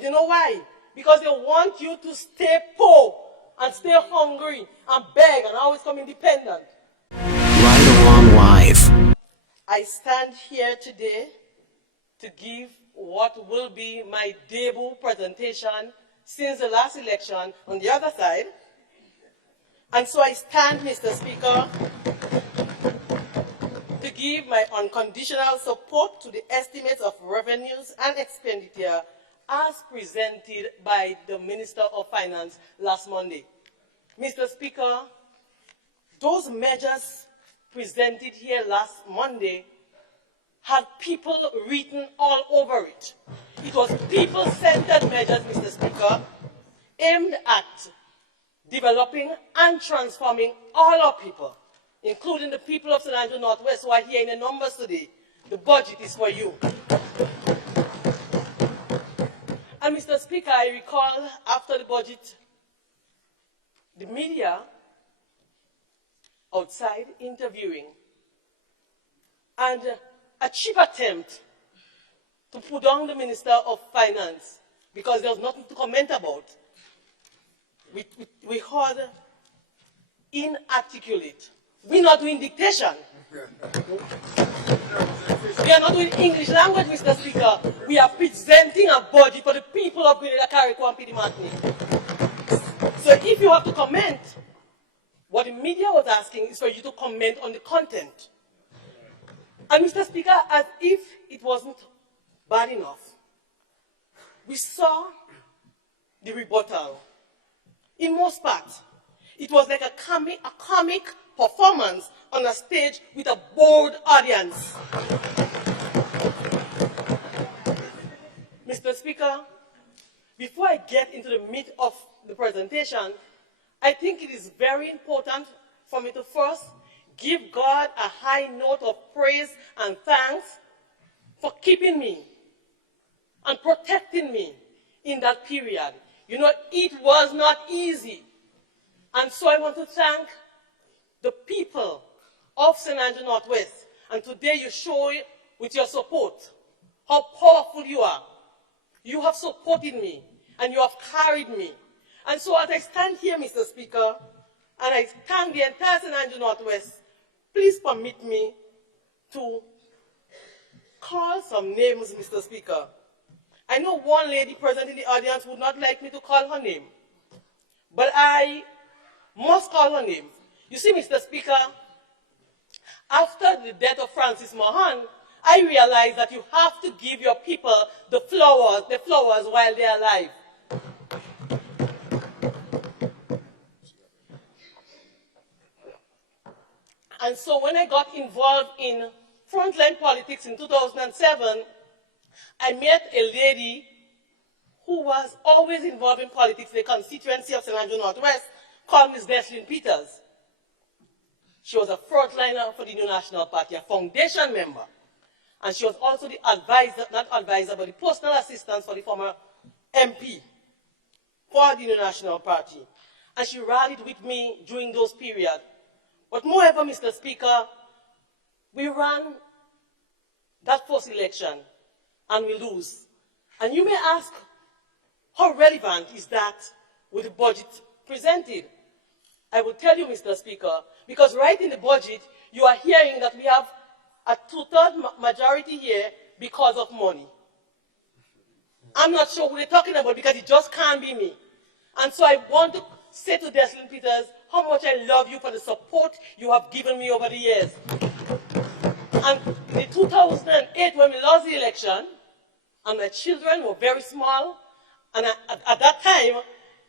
But you know why? Because they want you to stay poor and stay hungry and beg and always come independent. Right along life. I stand here today to give what will be my debut presentation since the last election on the other side. And so I stand, Mr. Speaker, to give my unconditional support to the estimates of revenues and expenditure as presented by the Minister of Finance last Monday. Mr. Speaker, those measures presented here last Monday had people written all over it. It was people-centered measures, Mr. Speaker, aimed at developing and transforming all our people, including the people of St. Andrew Northwest who are here in the numbers today. The budget is for you. And Mr. Speaker, I recall after the budget, the media outside interviewing, and a cheap attempt to put down the Minister of Finance because there was nothing to comment about. We heard inarticulate. We're not doing dictation. We are not doing English language, Mr. Speaker. We are presenting a budget for the people of Grenada, Carriacou, and Pidi Martinique. So if you have to comment, what the media was asking is for you to comment on the content. And Mr. Speaker, as if it wasn't bad enough, we saw the rebuttal. In most parts, it was like a comic performance on a stage with a bored audience. Mr. Speaker, before I get into the meat of the presentation, I think it is very important for me to first give God a high note of praise and thanks for keeping me and protecting me in that period. You know, it was not easy. And so I want to thank the people of St. Andrew Northwest. And today you show with your support how powerful you are. You have supported me and you have carried me. And so as I stand here, Mr. Speaker, and I thank the entire St. Andrew Northwest, please permit me to call some names, Mr. Speaker. I know one lady present in the audience would not like me to call her name, but I must call her name. You see, Mr. Speaker, after the death of Francis Mahan, I realized that you have to give your people the flowers while they are alive. And so when I got involved in frontline politics in 2007, I met a lady who was always involved in politics in the constituency of St. Andrew Northwest, called Ms. Deslyn Peters. She was a frontliner for the New National Party, a foundation member. And she was also the advisor, not advisor, but the personal assistant for the former MP for the New National Party. And she rallied with me during those periods. But moreover, Mr. Speaker, we ran that first election and we lose. And you may ask, how relevant is that with the budget presented? I will tell you, Mr. Speaker, because right in the budget, you are hearing that we have a two-thirds majority here because of money. I'm not sure who they're talking about because it just can't be me. And so I want to say to Deslyn Peters how much I love you for the support you have given me over the years. And in 2008, when we lost the election, and my children were very small, and at that time,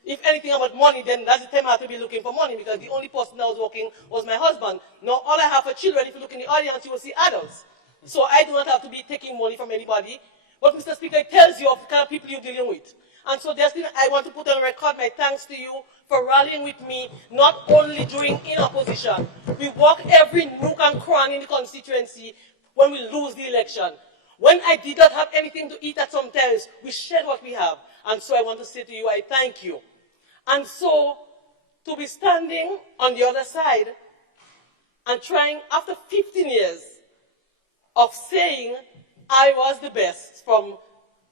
if anything about money, then that's the time I had to be looking for money because the only person that was working was my husband. Now, all I have for children, if you look in the audience, you will see adults. So I do not have to be taking money from anybody. But, Mr. Speaker, it tells you of the kind of people you're dealing with. And so, Destin, I want to put on record my thanks to you for rallying with me, not only during in opposition. We walk every nook and cranny in the constituency when we lose the election. When I did not have anything to eat at some times, we shared what we have. And so I want to say to you, I thank you. And so, to be standing on the other side and trying, after 15 years of saying I was the best, from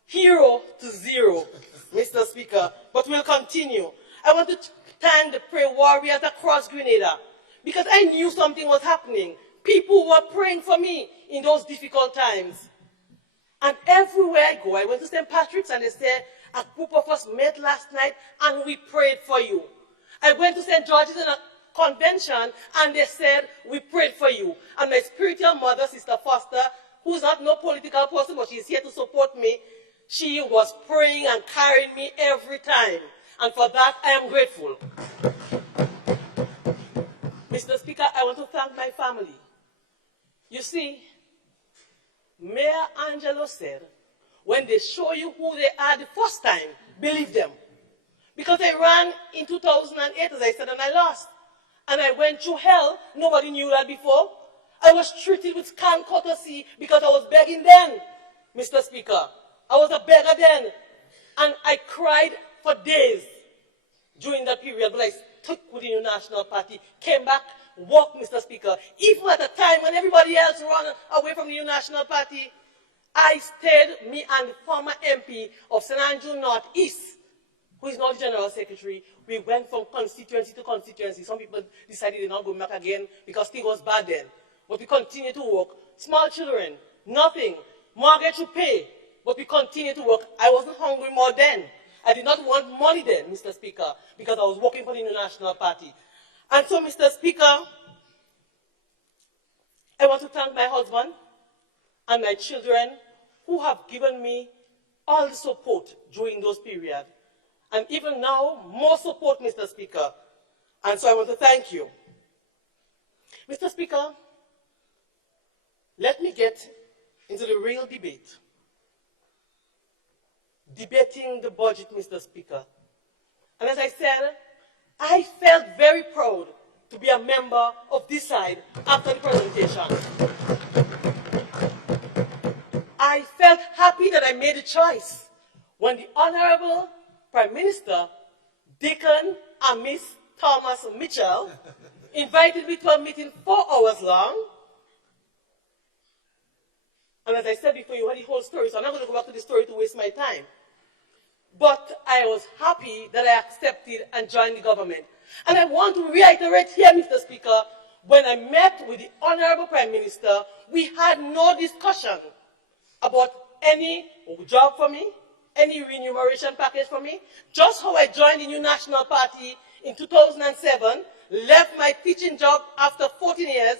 hero to zero, Mr. Speaker, but we'll continue. I want to thank the prayer warriors across Grenada because I knew something was happening. People were praying for me in those difficult times. And everywhere I go, I went to St. Patrick's and they said, a group of us met last night and we prayed for you. I went to St. George's in a convention and they said, we prayed for you. And my spiritual mother, Sister Foster, who's not no political person, but she's here to support me, she was praying and carrying me every time. And for that, I am grateful. Mr. Speaker, I want to thank my family. You see, Mayor Angelo said, when they show you who they are the first time, believe them. Because I ran in 2008, as I said, and I lost. And I went through hell. Nobody knew that before. I was treated with scant courtesy because I was begging then, Mr. Speaker. I was a beggar then. And I cried for days during that period, but I stuck with the New National Party, came back, walked, Mr. Speaker. Even at a time when everybody else ran away from the New National Party, I stayed, me and the former MP of St. Andrew North East, who is now the General Secretary, we went from constituency to constituency. Some people decided they're not going back again because things was bad then. But we continue to work. Small children, nothing. Mortgage to pay, but we continue to work. I wasn't hungry more then. I did not want money then, Mr. Speaker, because I was working for the New National Party. And so, Mr. Speaker, I want to thank my husband and my children who have given me all the support during those periods. And even now, more support, Mr. Speaker. And so I want to thank you. Mr. Speaker, let me get into the real debate. Debating the budget, Mr. Speaker. And as I said, I felt very proud to be a member of this side after the presentation. I felt happy that I made a choice when the Honorable Prime Minister, Deacon and Miss Thomas Mitchell, invited me to a meeting 4 hours long. And as I said before, you heard the whole story, so I'm not going to go back to the story to waste my time. But I was happy that I accepted and joined the government. And I want to reiterate here, Mr. Speaker, when I met with the Honorable Prime Minister, we had no discussion about any job for me, any remuneration package for me. Just how I joined the New National Party in 2007, left my teaching job after 14 years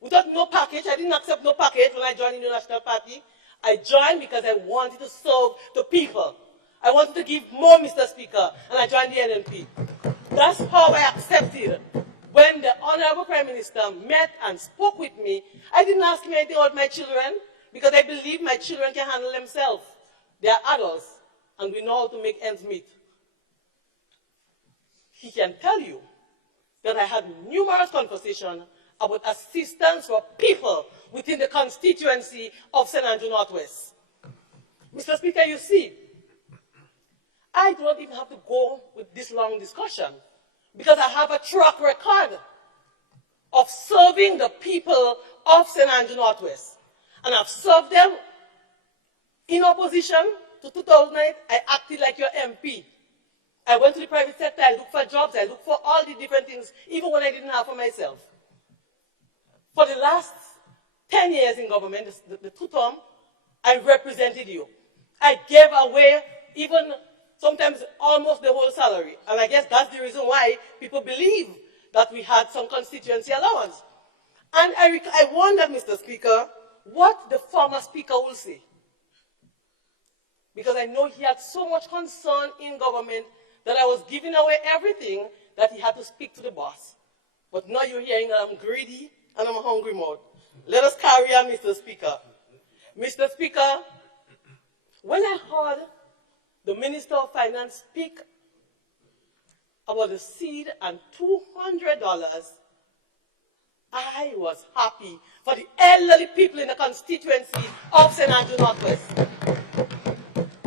without no package. I didn't accept no package when I joined the New National Party. I joined because I wanted to serve the people. I wanted to give more, Mr. Speaker, and I joined the NNP. That's how I accepted. When the Honorable Prime Minister met and spoke with me, I didn't ask him anything about my children because I believe my children can handle themselves. They are adults, and we know how to make ends meet. He can tell you that I had numerous conversations about assistance for people within the constituency of St. Andrew Northwest. Mr. Speaker, you see, I do not even have to go with this long discussion because I have a track record of serving the people of St. Andrew Northwest. And I've served them in opposition to 2008. I acted like your MP. I went to the private sector, I looked for jobs, I looked for all the different things, even when I didn't have for myself. For the last 10 years in government, the 2 terms, I represented you. I gave away even sometimes almost the whole salary. And I guess that's the reason why people believe that we had some constituency allowance. And I wonder, Mr. Speaker, what the former Speaker will say. Because I know he had so much concern in government that I was giving away everything that he had to speak to the boss. But now you're hearing that I'm greedy and I'm a hungry mouth. Let us carry on, Mr. Speaker. Mr. Speaker, when I heard the Minister of Finance speak about the seed and $200, I was happy for the elderly people in the constituency of St. Andrew Northwest.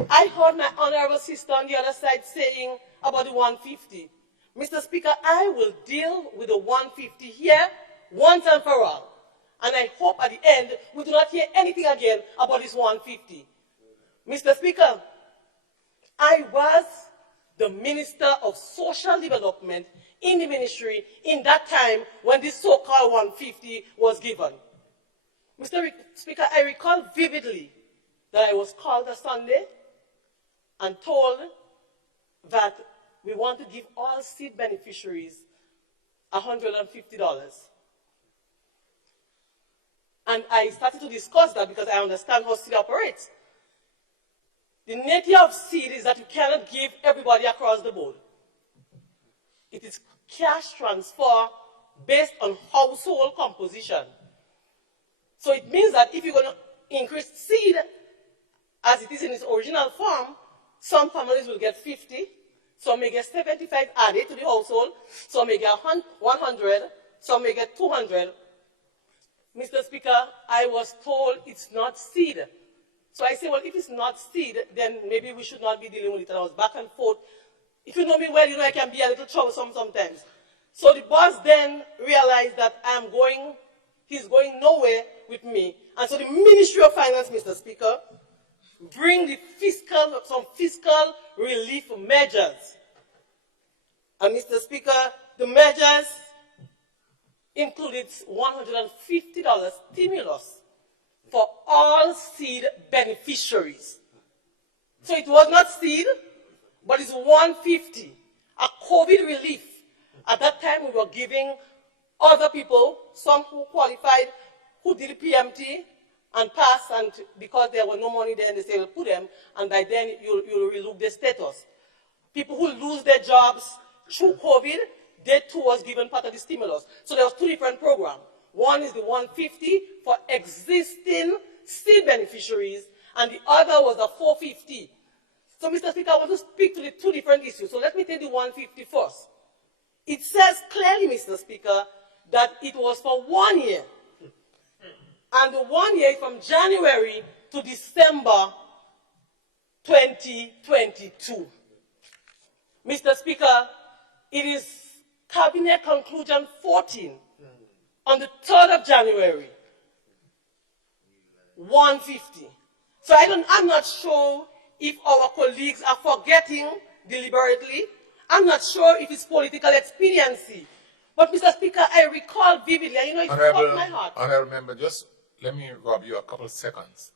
I heard my honorable sister on the other side saying about the 150. Mr. Speaker, I will deal with the 150 here once and for all. And I hope at the end we do not hear anything again about this 150. Mr. Speaker, I was the Minister of Social Development in the ministry in that time when this so-called 150 was given. Mr. Speaker, I recall vividly that I was called a Sunday and told that we want to give all seed beneficiaries $150. And I started to discuss that because I understand how seed operates. The nature of seed is that you cannot give everybody across the board. It is cash transfer based on household composition. So it means that if you're going to increase seed as it is in its original form, some families will get 50, some may get 75 added to the household, some may get 100, some may get 200. Mr. Speaker, I was told it's not seed. So I say, well, if it's not seed, then maybe we should not be dealing with it. And I was back and forth. If you know me well, you know I can be a little troublesome sometimes. So the boss then realized that he's going nowhere with me. And so the Ministry of Finance, Mr. Speaker, bring some fiscal relief measures. And Mr. Speaker, the measures included $150 stimulus for all seed beneficiaries. So it was not seed, but it's $150, a COVID relief. At that time, we were giving other people, some who qualified, who did the PMT and passed, and because there was no money there, they said, we'll put them, and by then you'll relook their status. People who lose their jobs through COVID, they too was given part of the stimulus. So there was two different programs. One is the 150 for existing seed beneficiaries, and the other was the 450. So, Mr. Speaker, I want to speak to the two different issues. So let me take the 150 first. It says clearly, Mr. Speaker, that it was for 1 year. And the 1 year is from January to December 2022. Mr. Speaker, it is Cabinet Conclusion 14 on the 3rd of January, 150. So I'm not sure if our colleagues are forgetting deliberately. I'm not sure if it's political expediency. But, Mr. Speaker, I recall vividly, and you know, it caught my heart. Honorable Member, just let me rob you a couple of seconds.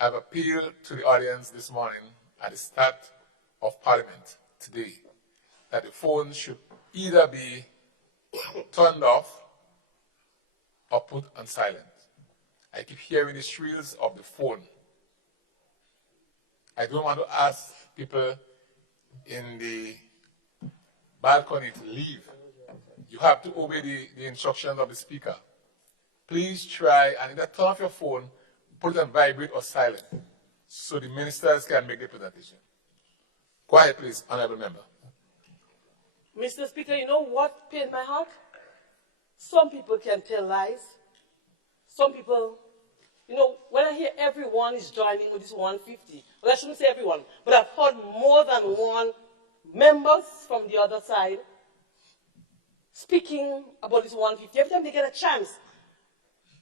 I've appealed to the audience this morning at the start of Parliament today that the phone should either be turned off or put on silent. I keep hearing the shrills of the phone. I don't want to ask people in the balcony to leave. You have to obey the instructions of the speaker. Please try and either turn off your phone, put it on vibrate or silent, so the ministers can make the presentation. Go ahead, please, Honorable Member. Mr. Speaker, you know what pained my heart? Some people can tell lies. Some people, you know, when I hear everyone is joining with this 150, well, I shouldn't say everyone, but I've heard more than one members from the other side speaking about this 150 every time they get a chance.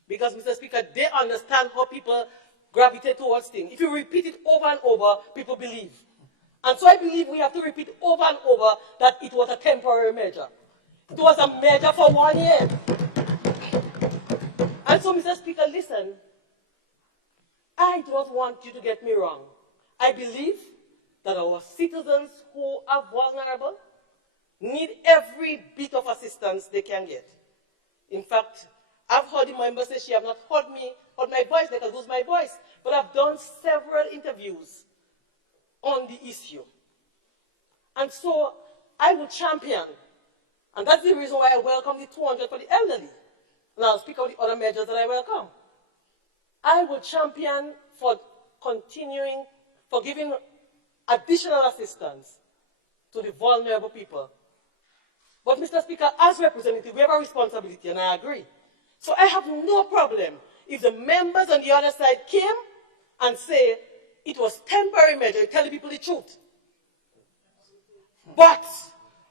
Because, Mr. Speaker, they understand how people gravitate towards things. If you repeat it over and over, people believe. And so I believe we have to repeat over and over that it was a temporary measure. It was a measure for 1 year. And so, Mr. Speaker, listen, I do not want you to get me wrong. I believe that our citizens who are vulnerable need every bit of assistance they can get. In fact, I've heard the member say she have not heard my voice, they can lose my voice, but I've done several interviews on the issue. And so I will champion, and that's the reason why I welcome the 200 for the elderly. And I'll speak of the other measures that I welcome. I will champion for continuing, for giving additional assistance to the vulnerable people. But, Mr. Speaker, as representative, we have a responsibility, and I agree. So I have no problem if the members on the other side came and say it was temporary measure, tell the people the truth. But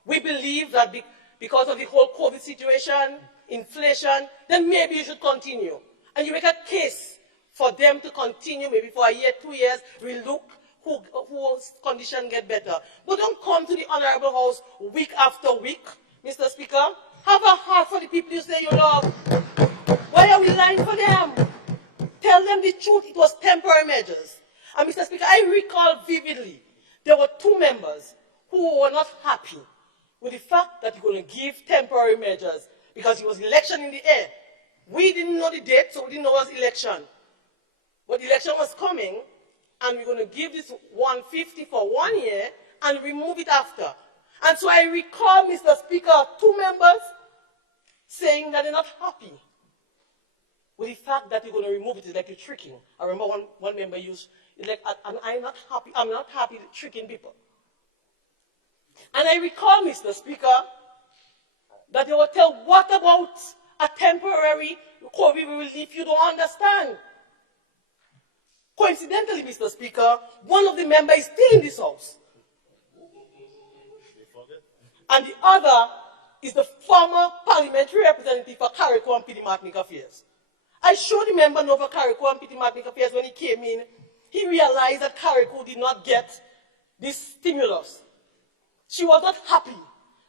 we believe that because of the whole COVID situation, inflation, then maybe you should continue. And you make a case for them to continue maybe for a year, 2 years, we look whose condition get better. But don't come to the Honorable House week after week, Mr. Speaker. Have a heart for the people you say you love. Why are we lying for them? Tell them the truth. It was temporary measures. And Mr. Speaker, I recall vividly, there were 2 members who were not happy with the fact that you're going to give temporary measures because it was election in the air. We didn't know the date, so we didn't know it was election. But the election was coming, and we're going to give this 150 for 1 year and remove it after. And so I recall, Mr. Speaker, 2 members saying that they're not happy with the fact that you're going to remove it. It's like you're tricking. I remember one member used, like, I'm not happy tricking people. And I recall, Mr. Speaker, that they will tell, what about a temporary COVID relief? You don't understand. Coincidentally, Mr. Speaker, one of the members is still in this house. And the other is the former parliamentary representative for Carriacou and Pidi Martinique Affairs. I showed the member over Carriacou and Pidi Martinique Affairs when he came in. He realized that Carriacou did not get this stimulus. She was not happy.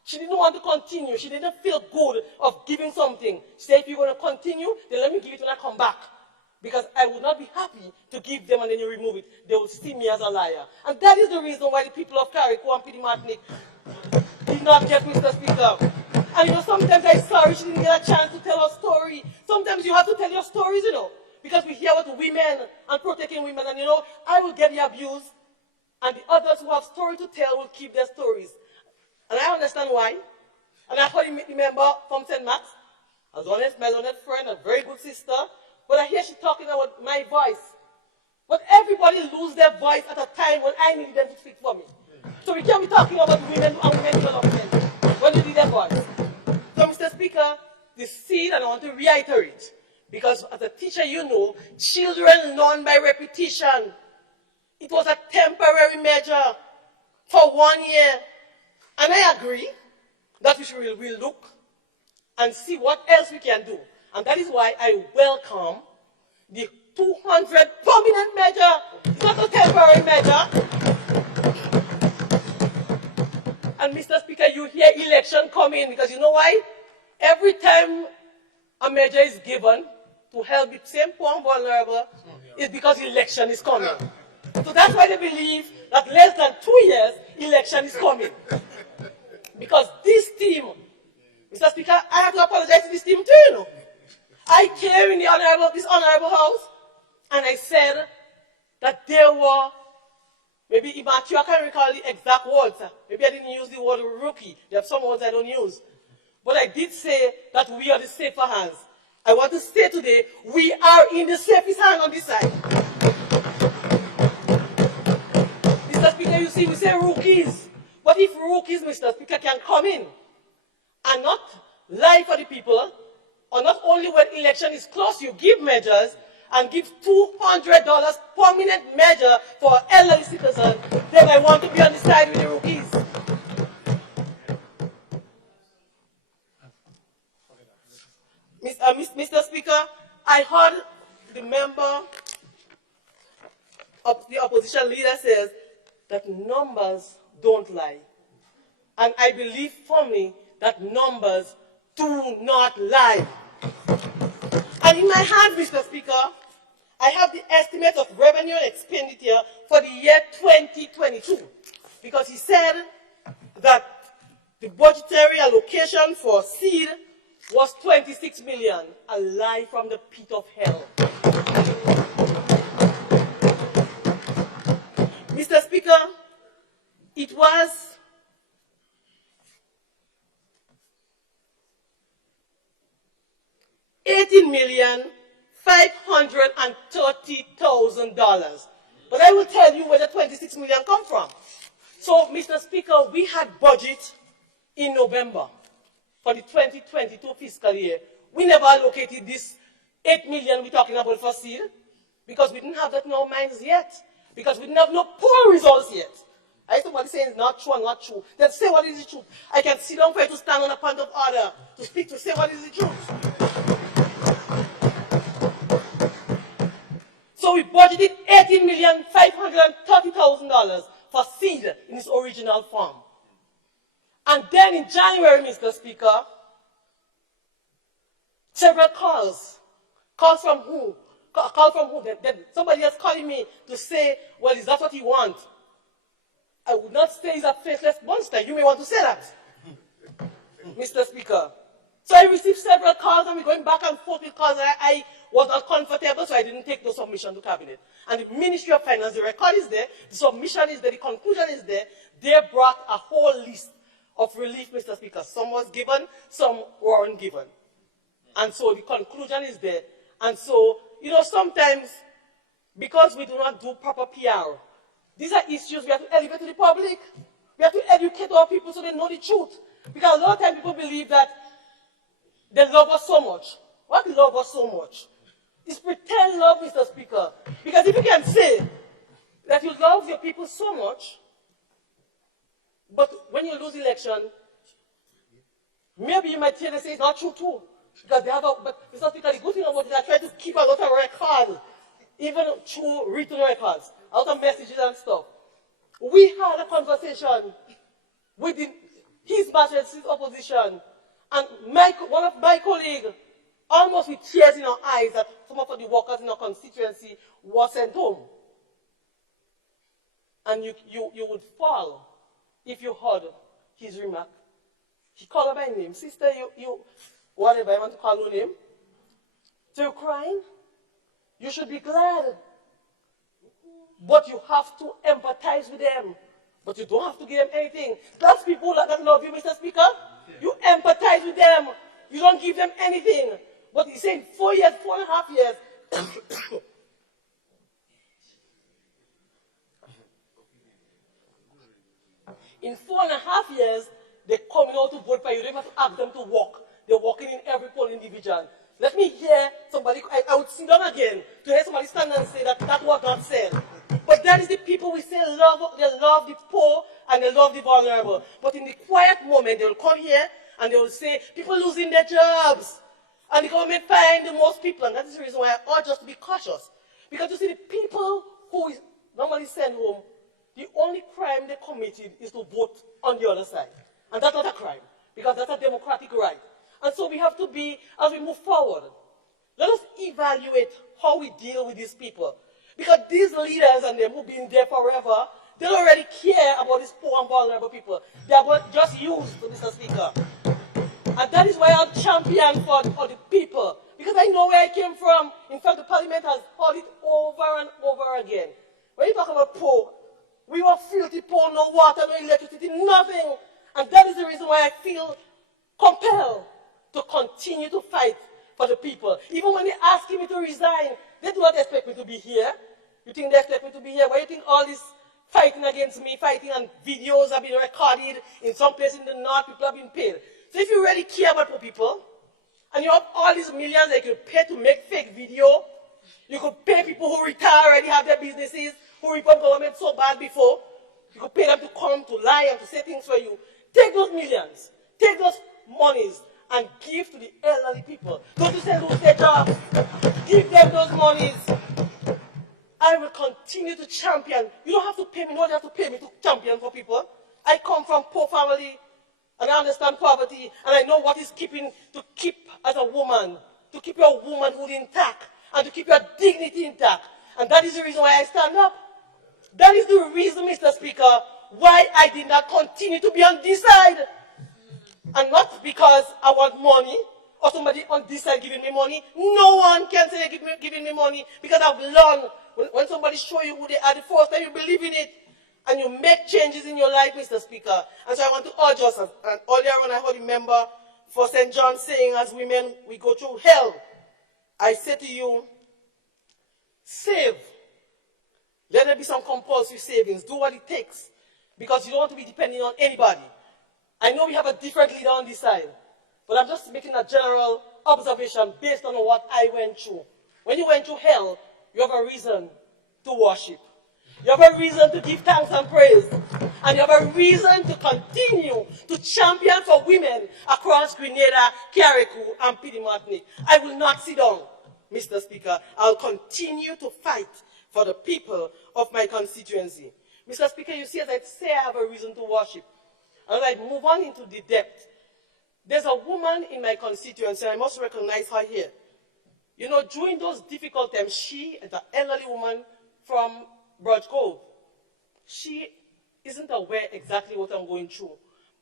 She didn't want to continue. She didn't feel good of giving something. She said, if you're going to continue, then let me give it when I come back. Because I would not be happy to give them and then you remove it. They would see me as a liar. And that is the reason why the people of Carriacou and Pidi Martinique did not get Mr. Speaker. And you know, sometimes I'm sorry she didn't get a chance to tell her story. Sometimes you have to tell your stories, you know. Because we hear about women and protecting women. And you know, I will get the abuse. And the others who have story to tell will keep their stories. And I understand why. And I heard the member from St. Matt's, as honest, my honest friend, a very good sister. But I hear she talking about my voice. But everybody lose their voice at a time when I need them to speak for me. So we can't be talking about women and women development when you need their voice. So Mr. Speaker, the seed, and I want to reiterate, because as a teacher you know, children learn by repetition. It was a temporary measure for 1 year. And I agree that we should look and see what else we can do. And that is why I welcome the 200 permanent measure. It's not a temporary measure. And Mr. Speaker, you hear election coming because you know why? Every time a measure is given to help the same poor and vulnerable, it's because election is coming. So that's why they believe that less than 2 years, election is coming. Because this team, Mr. Speaker, I have to apologize to this team too, you know. I came in this honorable house and I said that there were, maybe immature, I can't recall the exact words. Maybe I didn't use the word rookie. There are some words I don't use. But I did say that we are the safer hands. I want to say today, we are in the safest hand on this side. Mr. Speaker, you see, we say rookies. But if rookies, Mr. Speaker, can come in and not lie for the people, or not only when election is close, you give measures and give $200 permanent measure for elderly citizens, then I want to be on the side with the rookies. Mr. Speaker, I heard the member of the opposition leader says that numbers don't lie. And I believe firmly that numbers do not lie. And in my hand, Mr. Speaker, I have the estimate of revenue and expenditure for the year 2022. Because he said that the budgetary allocation for seed was 26 million, a lie from the pit of hell. Mr. Speaker, it was $18,530,000. But I will tell you where the 26 million come from. So, Mr. Speaker, we had budget in November for the 2022 fiscal year. We never allocated this 8 million we're talking about for seed because we didn't have that in our minds yet. Because we didn't have no poll results yet. I hear somebody saying it's not true and not true. Then say what is the truth. I can sit down for you to stand on a point of order to speak to say what is the truth. So So we budgeted $18,530,000 for seed in its original form. And then in January, Mr. Speaker, several calls. Calls from who? Call from who? Then somebody else calling me to say, well, is that what you want? I would not say he's a faceless monster. You may want to say that, Mr. Speaker. So I received several calls, and we're going back and forth with calls. I was not comfortable, so I didn't take the submission to Cabinet. And the Ministry of Finance, the record is there, the submission is there, the conclusion is there. They brought a whole list of relief, Mr. Speaker. Some was given, some weren't given. And so the conclusion is there. And so, you know, sometimes, because we do not do proper PR, these are issues we have to elevate to the public. We have to educate our people so they know the truth. Because a lot of times people believe that they love us so much. What love us so much? It's pretend love, Mr. Speaker. Because if you can say that you love your people so much, but when you lose election, maybe you might hear them say it's not true too. Because they have a, but Mr. Speaker, the good thing about it, I try to keep a lot of records, even through written records, a lot of messages and stuff. We had a conversation with His Majesty's opposition, and one of my colleagues, almost with tears in her eyes, that some of the workers in our constituency were sent home. And you would fall if you heard his remark. He called her by name. Sister, you whatever I want to call her name. So you're crying? You should be glad. But you have to empathize with them. But you don't have to give them anything. That's people that love you, Mr. Speaker. You empathize with them. You don't give them anything. But he's saying 4 years, 4.5 years. In 4.5 years, they're coming out to vote for you. You don't have to ask them to walk. They're walking in every polling division. Let me hear somebody, I would sit down again to hear somebody stand and say that that was not said. But that is the people we say love, they love the poor and they love the vulnerable. But in the quiet moment, they will come here and they will say, people losing their jobs. And the government find the most people. And that is the reason why I urge us to be cautious. Because you see, the people who is normally sent home, the only crime they committed is to vote on the other side. And that's not a crime, because that's a democratic right. And so we have to be, as we move forward, let us evaluate how we deal with these people. Because these leaders and them who've been there forever, they don't already care about these poor and vulnerable people. They are just used, Mr. Speaker. And that is why I'm champion for the people. Because I know where I came from. In fact, the parliament has heard it over and over again. When you talk about poor, we were filthy poor, no water, no electricity, nothing. And that is the reason why I feel compelled to continue to fight for the people. Even when they ask me to resign, they do not expect me to be here. You think they expect me to be here? Why do you think all this fighting against me, fighting, and videos have been recorded in some places in the north, people have been paid? So if you really care about poor people, and you have all these millions that you could pay to make fake video, you could pay people who retire already have their businesses, who reform government so bad before, you could pay them to come to lie and to say things for you. Take those millions, take those monies, and give to the elderly people. Those who say lose their jobs, give them those monies. I will continue to champion. You don't have to pay me, no one has to pay me to champion for people. I come from poor family, and I understand poverty, and I know what is to keep as a woman, to keep your womanhood intact, and to keep your dignity intact. And that is the reason why I stand up. That is the reason, Mr. Speaker, why I did not continue to be on this side. And not because I want money, or somebody on this side giving me money. No one can say they're giving me money, because I've learned when somebody show you who they are the first time you believe in it, and you make changes in your life, Mr. Speaker. And so I want to urge us, and earlier on I heard a member for St. John saying, as women, we go through hell. I say to you, save. Let there be some compulsory savings. Do what it takes, because you don't want to be depending on anybody. I know we have a different leader on this side, but I'm just making a general observation based on what I went through. When you went through hell, you have a reason to worship. You have a reason to give thanks and praise. And you have a reason to continue to champion for women across Grenada, Carriacou, and Piedimonte. I will not sit down. Mr. Speaker, I'll continue to fight for the people of my constituency. Mr. Speaker, you see, as I say, I have a reason to worship. And as I move on into the depth, there's a woman in my constituency, and I must recognize her here. You know, during those difficult times, she is an elderly woman from Broad Cove. She isn't aware exactly what I'm going through.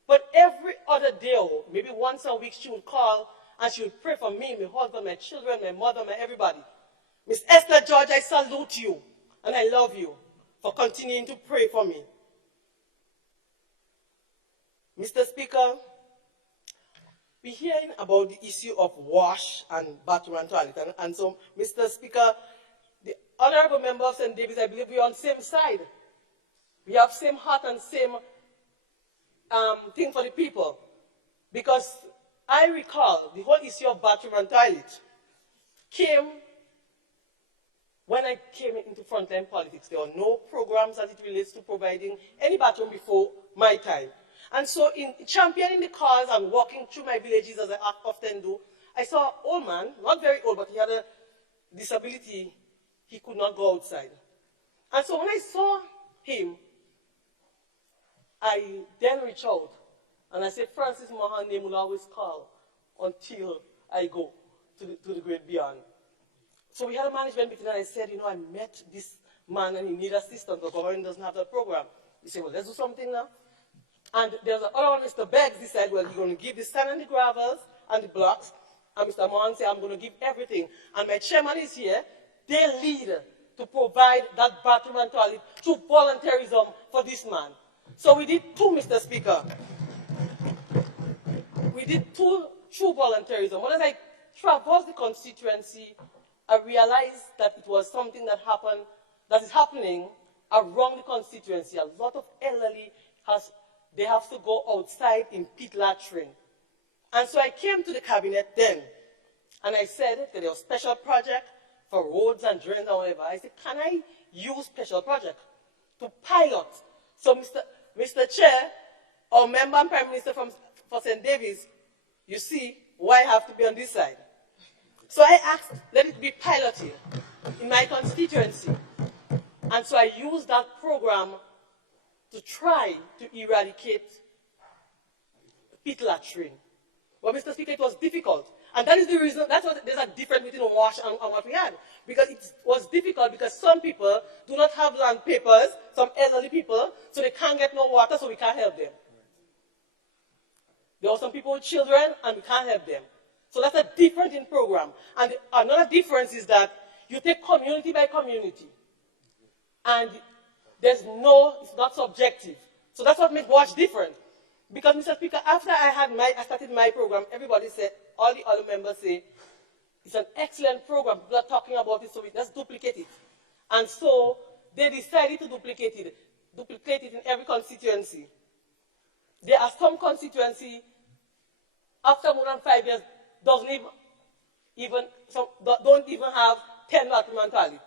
But every other day, or maybe once a week, she would call and she would pray for me, my husband, my children, my mother, my everybody. Miss Esther George, I salute you and I love you for continuing to pray for me. Mr. Speaker, we're hearing about the issue of wash and bathroom and toilet. And so, Mr. Speaker, the honorable member of St. David's, I believe we're on the same side. We have same heart and same thing for the people. Because I recall the whole issue of bathroom and toilet came when I came into frontline politics. There were no programs as it relates to providing any bathroom before my time. And so in championing the cause and walking through my villages, as I often do, I saw an old man, not very old, but he had a disability. He could not go outside. And so when I saw him, I then reached out. And I said, Francis Mahan name will always call until I go to the great beyond. So we had a management meeting, and I said, you know, I met this man and he needs assistance. The government doesn't have that program. He said, well, let's do something now. And there's another one, Mr. Beggs, decided, well, he's going to give the sand and the gravels and the blocks. And Mr. Mohan said, I'm going to give everything. And my chairman is here. They lead to provide that bathroom and toilet through volunteerism for this man. So we did two, Mr. Speaker. We did two true volunteerism. When I traversed the constituency, I realized that it was something that happened, that is happening around the constituency. A lot of elderly they have to go outside in pit latrine. And so I came to the cabinet then, and I said that there was a special project for roads and drains and whatever. I said, can I use special project to pilot? So Mr. Chair, our member and Prime Minister for St. David's, you see why I have to be on this side. So I asked, let it be piloted in my constituency. And so I used that program to try to eradicate pit latrine. But Mr. Speaker, it was difficult. And that is the reason, there's a difference between WASH and what we had. Because it was difficult because some people do not have land papers, some elderly people, so they can't get no water, so we can't help them. There are some people with children, and we can't help them. So that's a difference in program. And another difference is that you take community by community. And it's not subjective. So that's what makes WASH different. Because, Mr. Speaker, after I started my program, everybody said, all the other members say, it's an excellent program. People are talking about it, so let's duplicate it. And so they decided to duplicate it in every constituency. There are some constituencies, after more than 5 years, don't even have 10 bathroom and toilet.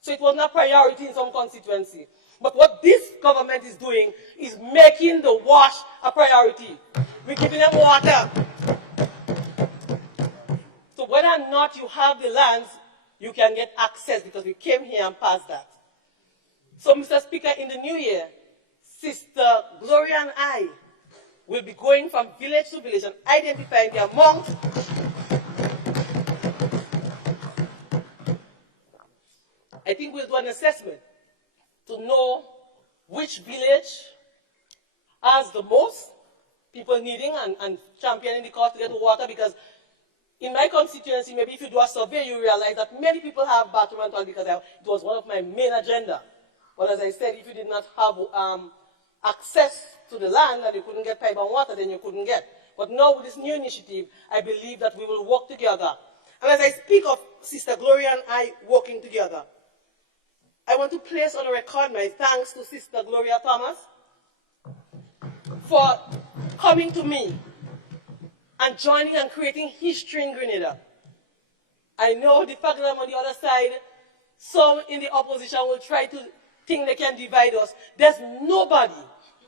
So it was not a priority in some constituency. But what this government is doing is making the WASH a priority. We're giving them water. So whether or not you have the lands, you can get access because we came here and passed that. So, Mr. Speaker, in the new year, Sister Gloria and I will be going from village to village and identifying the amount I think we'll do an assessment to know which village has the most people needing and championing the cause to get water, because in my constituency, maybe if you do a survey, you realize that many people have bathroom and toilet because it was one of my main agenda. But as I said, if you did not have access to the land and you couldn't get pipe and water, then you couldn't get. But now with this new initiative, I believe that we will work together. And as I speak of Sister Gloria and I working together, I want to place on record my thanks to Sister Gloria Thomas for coming to me and joining and creating history in Grenada. I know the fact that I'm on the other side, some in the opposition will try to think they can divide us. There's nobody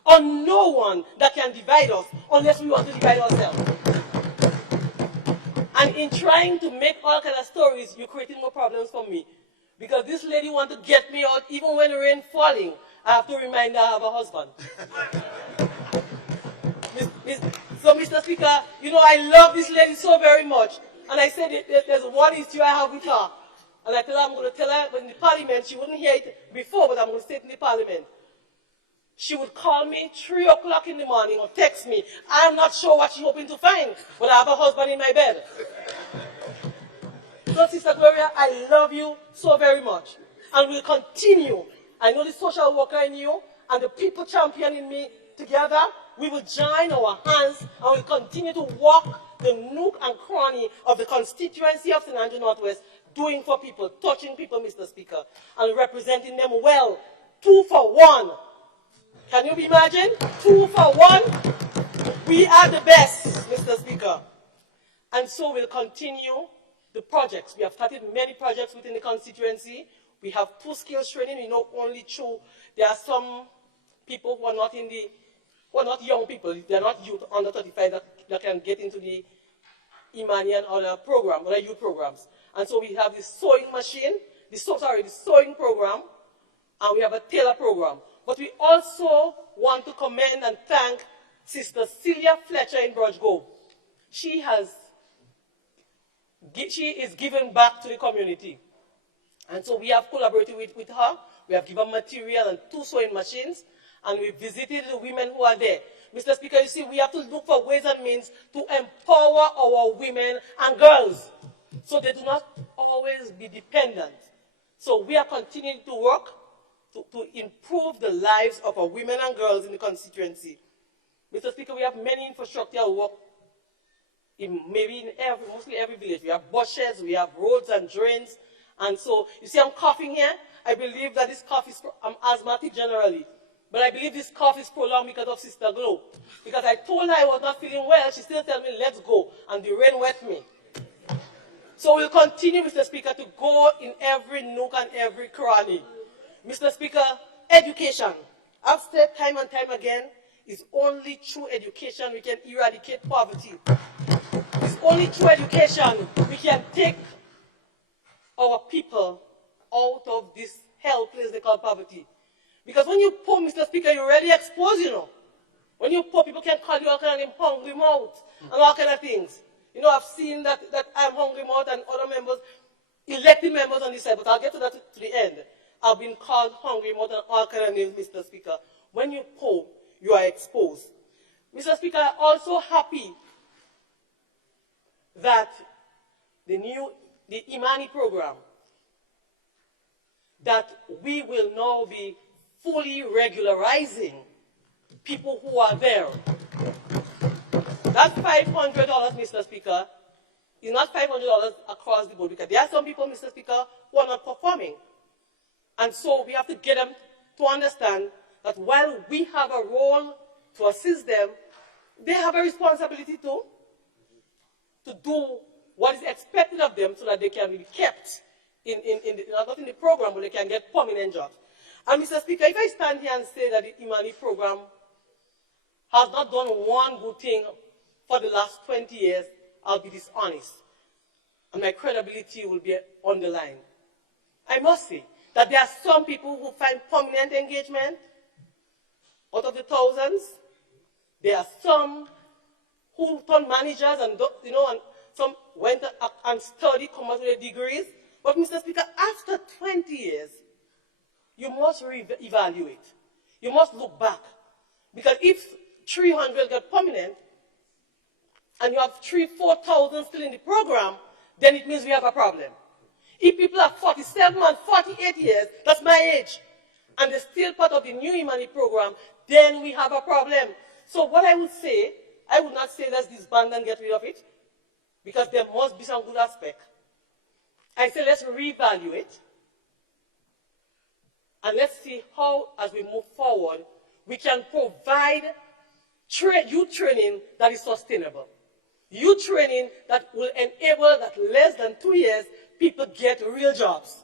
or no one that can divide us unless we want to divide ourselves. And in trying to make all kind of stories, you're creating more problems for me. Because this lady wants to get me out even when the rain falling. I have to remind her I have a husband. So, Mr. Speaker, you know, I love this lady so very much. And I said there's one issue I have with her. And I tell her I'm going to tell her in the parliament. She wouldn't hear it before, but I'm going to say it in the parliament. She would call me 3 o'clock in the morning or text me. I'm not sure what she's hoping to find, but I have a husband in my bed. So, Sister Gloria, I love you so very much. And we'll continue. I know the social worker in you and the people champion in me together. We will join our hands and we'll continue to walk the nook and cranny of the constituency of St. Andrew Northwest, doing for people, touching people, Mr. Speaker, and representing them well. 2 for 1. Can you imagine? 2 for 1. We are the best, Mr. Speaker. And so we'll continue the projects. We have started many projects within the constituency. We have 2 skills training. We know only 2. There are some people who are not in the, who are not young people. They're not youth under 35 that can get into the Imani and other programs, other youth programs. And so we have the sewing machine, the sewing program, and we have a tailor program. But we also want to commend and thank Sister Celia Fletcher in Brudge Grove. She is giving back to the community. And so we have collaborated with her. We have given material and 2 sewing machines, and we visited the women who are there. Mr. Speaker, you see, we have to look for ways and means to empower our women and girls so they do not always be dependent. So we are continuing to work to improve the lives of our women and girls in the constituency. Mr. Speaker, we have many infrastructure work mostly every village. We have bushes, we have roads and drains. And so, you see I'm coughing here. I believe that this cough is, I'm asthmatic generally. But I believe this cough is prolonged because of Sister Glow. Because I told her I was not feeling well, she still tells me, let's go. And the rain wet me. So we'll continue, Mr. Speaker, to go in every nook and every cranny. Mr. Speaker, education. I've said time and time again, it's only through education we can eradicate poverty. It's only through education we can take our people out of this hell place they call poverty. Because when you poor, Mr. Speaker, you're really exposed, you know. When you poor, people can call you all kind of hungry mouth and all kind of things. You know, I've seen that I'm hungry mouth and other members, elected members on this side, but I'll get to that to the end. I've been called hungry mouth and all kind of names, Mr. Speaker. When you poor, you are exposed. Mr. Speaker, I'm also happy that the Imani program, that we will now be fully regularizing people who are there. That $500, Mr. Speaker, is not $500 across the board, because there are some people, Mr. Speaker, who are not performing. And so we have to get them to understand that while we have a role to assist them, they have a responsibility too, to do what is expected of them so that they can be kept not in the program, but they can get permanent jobs. And Mr. Speaker, if I stand here and say that the Imani program has not done one good thing for the last 20 years, I'll be dishonest. And my credibility will be on the line. I must say that there are some people who find permanent engagement out of the thousands. There are some who turn managers and, you know, and some went and studied, come out with their degrees. But Mr. Speaker, after 20 years, you must evaluate. You must look back. Because if 300 get permanent, and you have 4,000 still in the program, then it means we have a problem. If people are 47 and 48 years, that's my age, and they're still part of the new Imani program, then we have a problem. So what I would say, I would not say let's disband and get rid of it, because there must be some good aspect. I say let's reevaluate, and let's see how, as we move forward, we can provide youth training that is sustainable. Youth training that will enable that less than 2 years, people get real jobs.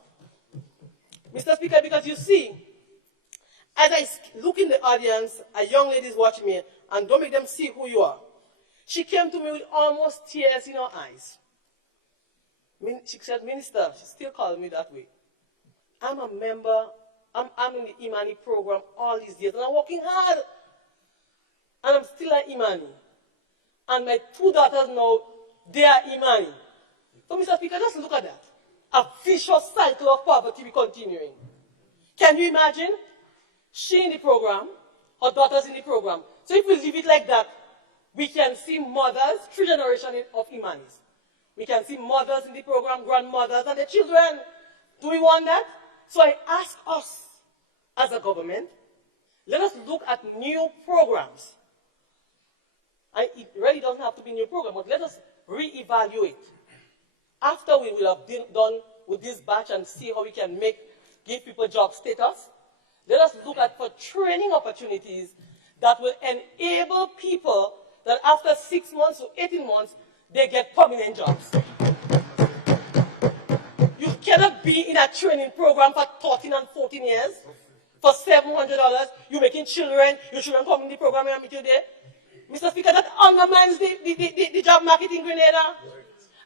Mr. Speaker, because you see, as I look in the audience, a young lady is watching me, and don't make them see who you are. She came to me with almost tears in her eyes. She said, Minister, she still calls me that way. I'm a member, I'm in the Imani program all these years, and I'm working hard. And I'm still an Imani. And my 2 daughters now, they are Imani. So, Mr. Speaker, just look at that. A vicious cycle of poverty will continuing. Can you imagine? She in the program, her daughters in the program. So if we leave it like that, we can see mothers, 3 generations of Imanis. We can see mothers in the program, grandmothers, and the children. Do we want that? So I ask us, as a government, let us look at new programs. It really doesn't have to be a new program, but let us reevaluate. After we will have done with this batch and see how we can give people job status, let us look at for training opportunities that will enable people that after 6 months to 18 months, they get permanent jobs. You cannot be in a training program for 13 and 14 years for $700. You're making children, your children come in the program and meet you there. Mr. Speaker, that undermines the job market in Grenada.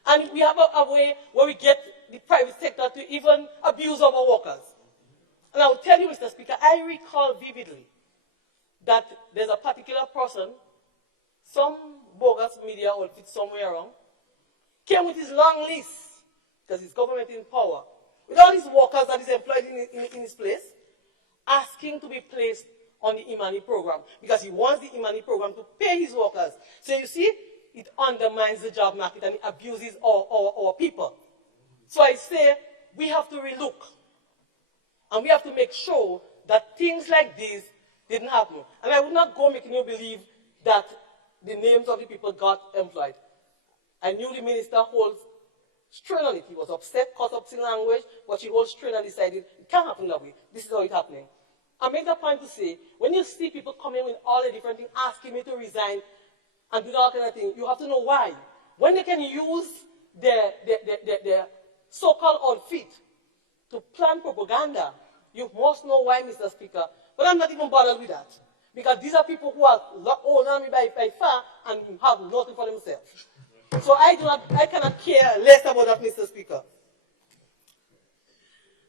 And we have a way where we get the private sector to even abuse our workers. And I will tell you, Mr. Speaker, I recall vividly that there's a particular person, some bogus media outfit somewhere around, came with his long list, because his government in power, with all these workers that is employed in his place, asking to be placed on the Imani program, because he wants the Imani program to pay his workers. So you see, it undermines the job market and it abuses our people. So I say, we have to relook. And we have to make sure that things like this didn't happen. And I would not go making you believe that the names of the people got employed. I knew the minister holds strain on it. He was upset, caught up in language, but she holds strain and decided it can't happen that way. This is how it's happening. I make the point to say, when you see people coming with all the different things, asking me to resign and do all kind of thing, you have to know why. When they can use their so-called outfit to plan propaganda, you must know why, Mr. Speaker. But I'm not even bothered with that. Because these are people who are older than me by far and have nothing for themselves. So I cannot care less about that, Mr. Speaker.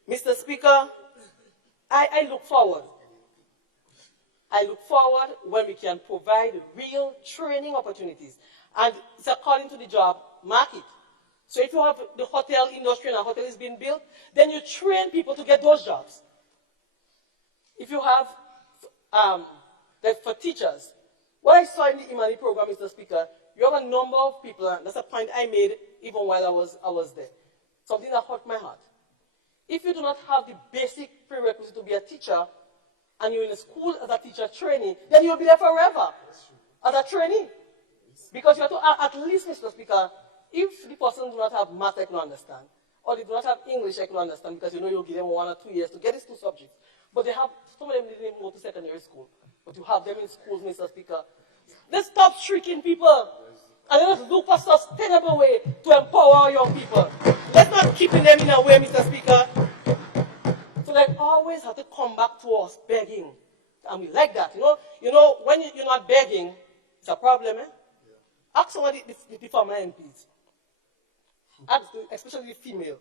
Mr. Speaker, I look forward. I look forward when we can provide real training opportunities. And it's according to the job market. So if you have the hotel industry and a hotel is being built, then you train people to get those jobs. If you have, like for teachers, what I saw in the Imani program, Mr. Speaker, you have a number of people, and that's a point I made even while I was there. Something that hurt my heart. If you do not have the basic prerequisite to be a teacher, and you're in a school as a teacher trainee, then you'll be there forever as a trainee. Because you have to, at least, Mr. Speaker, if the person do not have math, I can understand, or they do not have English, I can understand, because you know you'll give them 1 or 2 years to get these 2 subjects. But they have, some of them didn't even go to secondary school. But you have them in schools, Mr. Speaker. Let's stop tricking people. And let's look for a sustainable way to empower our young people. Let's not keep them in a way, Mr. Speaker. So they always have to come back to us begging. And we like that. You know when you're not begging, it's a problem, eh? Yeah. Ask some of the former MPs. Ask, especially the female.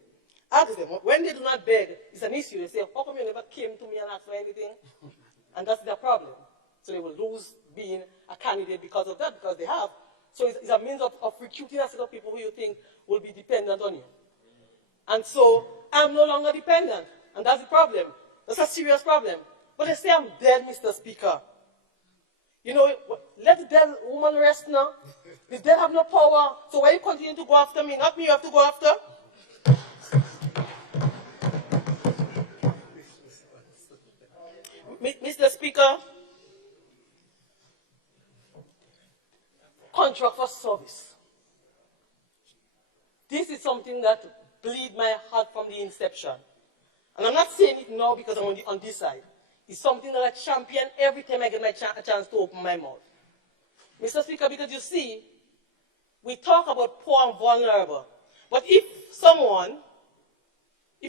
Ask them, when they do not beg, it's an issue. They say, how come you never came to me and asked for anything? And that's their problem. So they will lose being a candidate because of that, because they have. So it's a means of recruiting a set of people who you think will be dependent on you. And so I'm no longer dependent. And that's the problem. That's a serious problem. But they say I'm dead, Mr. Speaker. You know, let the dead woman rest now. The dead have no power. So why you continue to go after me? Not me you have to go after. Mr. Speaker, contract for service. This is something that bleed my heart from the inception. And I'm not saying it now because I'm on this side. It's something that I champion every time I get a chance to open my mouth. Mr. Speaker, because you see, we talk about poor and vulnerable. But if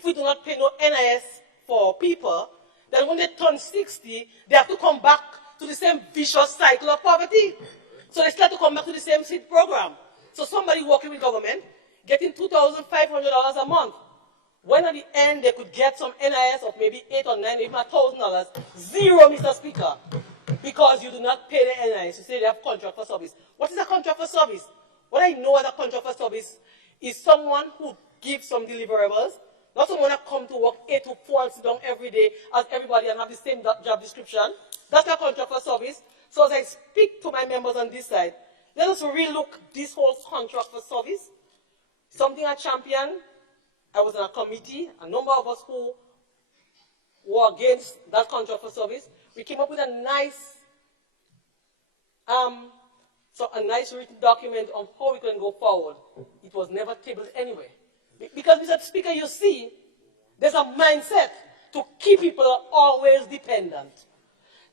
we do not pay no NIS for people, then when they turn 60, they have to come back to the same vicious cycle of poverty. So they start to come back to the same seed program. So somebody working with government, getting $2,500 a month. When at the end they could get some NIS of maybe $8 or $9, even $1,000, zero, Mr. Speaker, because you do not pay the NIS. You say they have contract for service. What is a contract for service? What I know as a contract for service is someone who gives some deliverables, not someone that come to work 8 to 4 and sit down every day as everybody and have the same job description. That's a contract for service. So as I speak to my members on this side, let us relook this whole contract for service. Something I champion. I was in a committee, a number of us who were against that contract for service. We came up with a nice written document on how we can go forward. It was never tabled anywhere. Because, Mr. Speaker, you see, there's a mindset to keep people always dependent.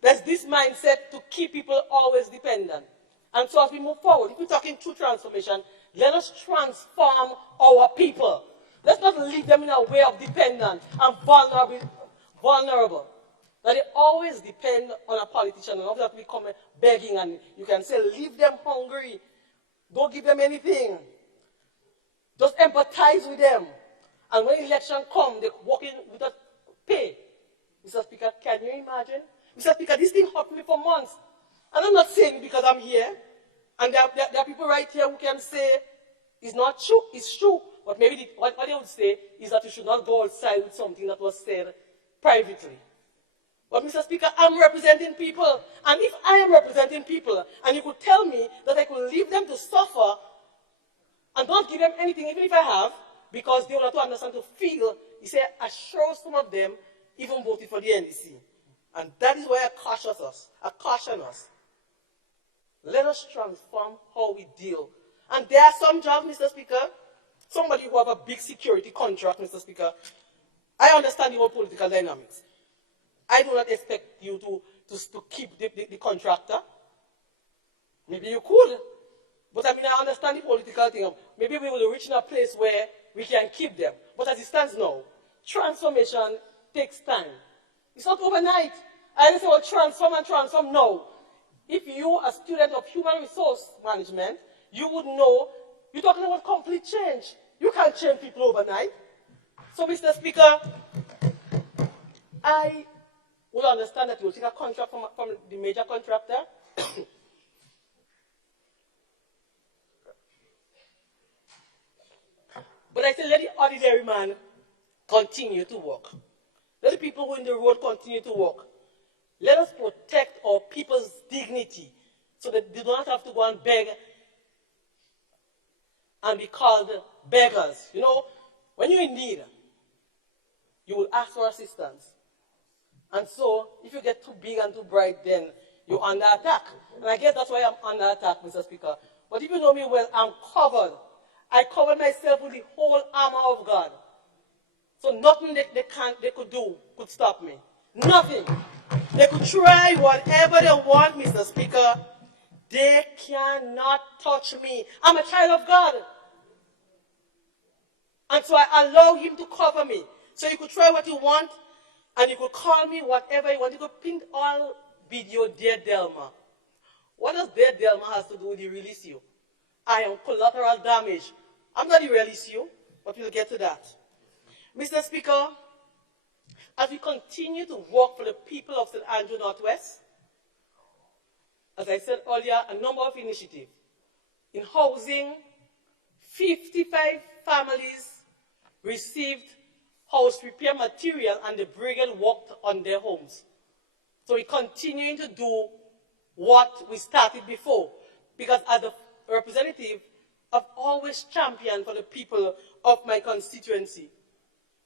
There's this mindset to keep people always dependent. And so as we move forward, if we're talking true transformation, let us transform our people. Let's not leave them in a way of dependent and vulnerable. That they always depend on a politician, and after that we come begging, and you can say, leave them hungry. Don't give them anything. Just empathize with them. And when election comes, they walk in without pay. Mr. Speaker, can you imagine? Mr. Speaker, this thing hurt me for months. And I'm not saying it because I'm here. And there are people right here who can say it's not true, it's true. But maybe what they would say is that you should not go outside with something that was said privately. But Mr. Speaker, I'm representing people. And if I am representing people, and you could tell me that I could leave them to suffer and not give them anything, even if I have, because they will have to understand to feel, he said, I sure some of them even voted for the NDC. And that is why I caution us. Let us transform how we deal. And there are some jobs, Mr. Speaker, somebody who have a big security contract, Mr. Speaker, I understand your political dynamics. I do not expect you to keep the contractor. Maybe you could. But I mean, I understand the political thing. Maybe we will reach in a place where we can keep them. But as it stands now, transformation takes time. It's not overnight. I didn't say, well, transform. No. If you, a student of human resource management, you would know you're talking about complete change. You can't change people overnight. So, Mr. Speaker, I would understand that you will take a contract from the major contractor. But I say, let the ordinary man continue to work. Let the people who are in the road continue to work. Let us protect our people's dignity so that they don't have to go and beg and be called beggars. You know, when you're in need, you will ask for assistance. And so, if you get too big and too bright, then you're under attack. And I guess that's why I'm under attack, Mr. Speaker. But if you know me well, I'm covered. I covered myself with the whole armor of God. So nothing they could do could stop me. Nothing. They could try whatever they want, Mr. Speaker. They cannot touch me. I'm a child of God. And so I allow him to cover me. So you could try what you want, and you could call me whatever you want. You could pin all video, dear Delma. What does dear Delma has to do with the release you? I am collateral damage. I'm not the release you, but we'll get to that. Mr. Speaker, as we continue to work for the people of St. Andrew Northwest, as I said earlier, a number of initiatives. In housing, 55 families received house repair material and the brigade worked on their homes. So we're continuing to do what we started before, because as a representative, I've always championed for the people of my constituency.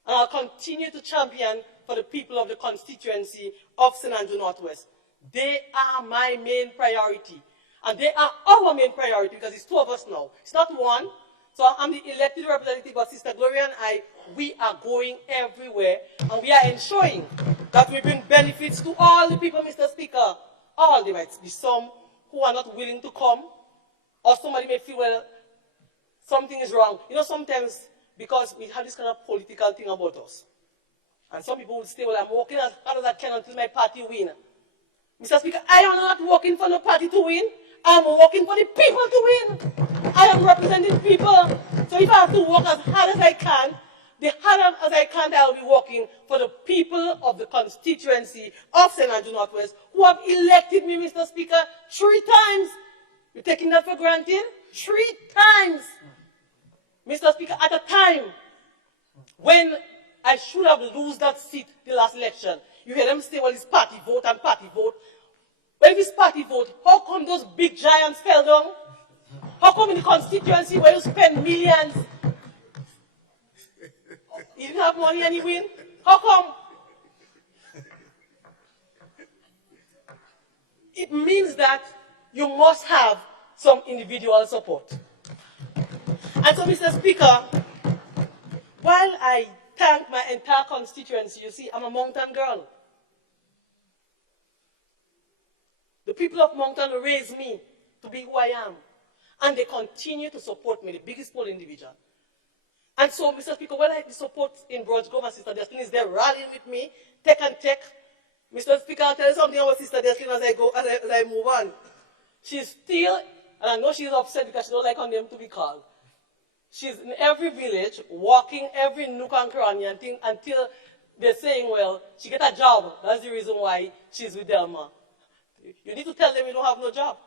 And I'll continue to champion for the people of the constituency of St. Andrew Northwest. They are my main priority. And they are our main priority because it's two of us now. It's not one. So I'm the elected representative, but Sister Gloria and I, we are going everywhere. And we are ensuring that we bring benefits to all the people, Mr. Speaker. All. There might be some who are not willing to come. Or somebody may feel, well, something is wrong. You know, sometimes, because we have this kind of political thing about us. And some people would say, well, I'm working as hard as I can until my party win. Mr. Speaker, I am not working for no party to win. I'm working for the people to win. I am representing people. So if I have to work as hard as I can, the harder as I can, I will be working for the people of the constituency of St. Andrew Northwest who have elected me, Mr. Speaker, 3 times. You're taking that for granted? 3 times. Mr. Speaker, at a time when I should have lost that seat the last election, you hear them say, well, it's party vote and party vote. Well, if it's party vote, how come those big giants fell down? How come in the constituency where you spend millions, you didn't have money and you win? How come? It means that you must have some individual support. And so, Mr. Speaker, while I thank my entire constituency, you see, I'm a Moncton girl. The people of Moncton raised me to be who I am. And they continue to support me, the biggest poll individual. And so, Mr. Speaker, when I have the support in Broad Grove, Sister Deslin is there rallying with me, take and take. Mr. Speaker, I'll tell you something about Sister Deslin as I move on. She's still, and I know she's upset because she don't like her name to be called. She's in every village, walking every nook and cranny until they're saying, well, she get a job. That's the reason why she's with Delma. You need to tell them you don't have no job.